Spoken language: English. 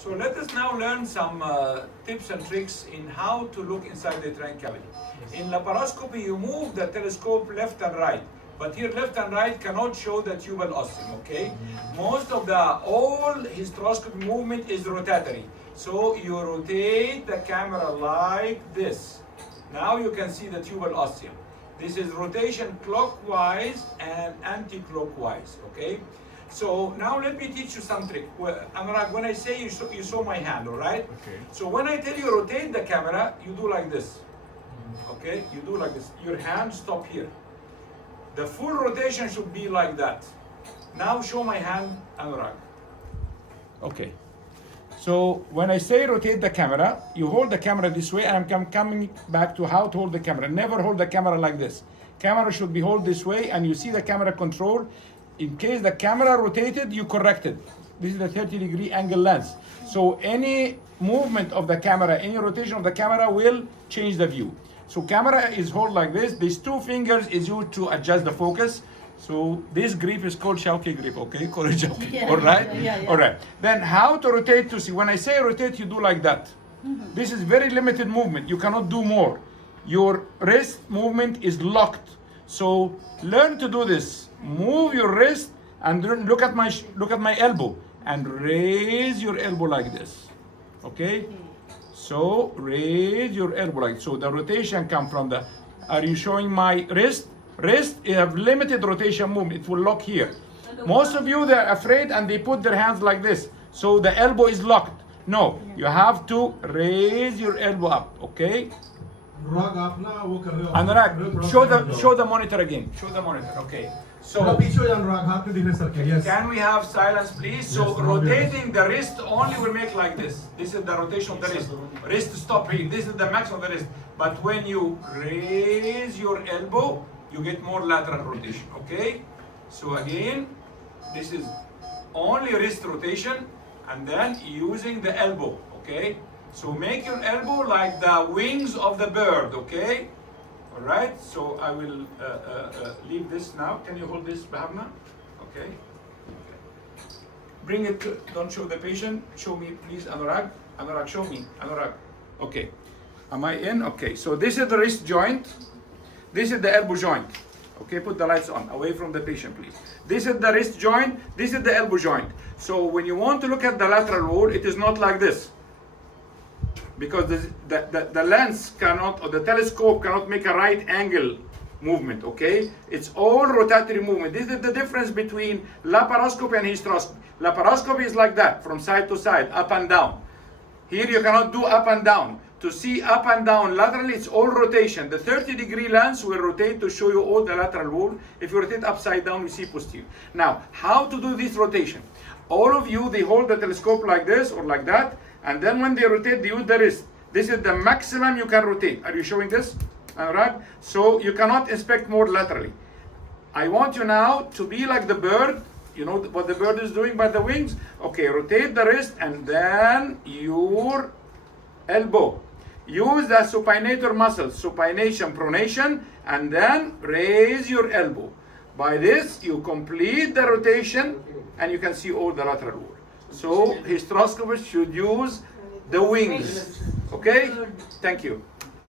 So let us now learn some tips and tricks in how to look inside the uterine cavity. In laparoscopy, you move the telescope left and right. But here left and right cannot show the tubal ostium, okay? Most of the all hysteroscopy movement is rotatory. So you rotate the camera like this. Now you can see the tubal ostium. This is rotation clockwise and anti-clockwise, okay? So now let me teach you some trick. Anurag, when I say you saw my hand, all right? Okay. So when I tell you rotate the camera, you do like this, okay? You do like this. Your hand stop here. The full rotation should be like that. Now show my hand, Anurag. Okay. So when I say rotate the camera, you hold the camera this way, and I'm coming back to how to hold the camera. Never hold the camera like this. Camera should be held this way, and you see the camera control. In case the camera rotated, you correct it. This is the 30-degree angle lens. So any movement of the camera, any rotation of the camera will change the view. So camera is held like this. These two fingers is used to adjust the focus. So this grip is called Shawki grip, okay? Call it Shawki, Yeah, all right? yeah. All right. Then how to rotate to see? When I say rotate, you do like that. This is very limited movement. You cannot do more. Your wrist movement is locked. So learn to do this. Move your wrist and look at my elbow and raise your elbow like this, okay? So raise your elbow like so. The rotation come from the. Are you showing my wrist? Wrist have limited rotation movement. It will lock here. Most of you they're afraid and they put their hands like this. So the elbow is locked. No, you have to raise your elbow up. Okay. Anurag, show the monitor again. Show the monitor. Okay. So can we have silence, please? So rotating the wrist only will make like this. This is the rotation of the wrist. Wrist stop here. This is the max of the wrist. But when you raise your elbow, you get more lateral rotation. Okay. So again, this is only wrist rotation, and then using the elbow. Okay. So make your elbow like the wings of the bird. Okay. All right, so I will leave this now. Can you hold this, Bhavna? Okay. Bring it to, don't show the patient. Show me, please, Anurag. Anurag, show me. Anurag. Okay. Am I in? Okay, so this is the wrist joint. This is the elbow joint. Okay, put the lights on. Away from the patient, please. This is the wrist joint. This is the elbow joint. So when you want to look at the lateral wall, it is not like this. Because the lens cannot, or the telescope cannot make a right angle movement, okay? It's all rotatory movement. This is the difference between laparoscopy and hysteroscopy. Laparoscopy is like that, from side to side, up and down. Here you cannot do up and down. To see up and down laterally, it's all rotation. The 30-degree lens will rotate to show you all the lateral wall. If you rotate upside down, we see posterior. Now, how to do this rotation? All of you, they hold the telescope like this or like that, and then when they rotate, they use the wrist. This is the maximum you can rotate. Are you showing this? Alright? So you cannot inspect more laterally. I want you now to be like the bird. You know what the bird is doing by the wings? Okay, rotate the wrist and then your elbow. Use the supinator muscle, supination, pronation, and then raise your elbow. By this, you complete the rotation and you can see all the lateral wall. So hysteroscopists should use the wings. Okay? Thank you.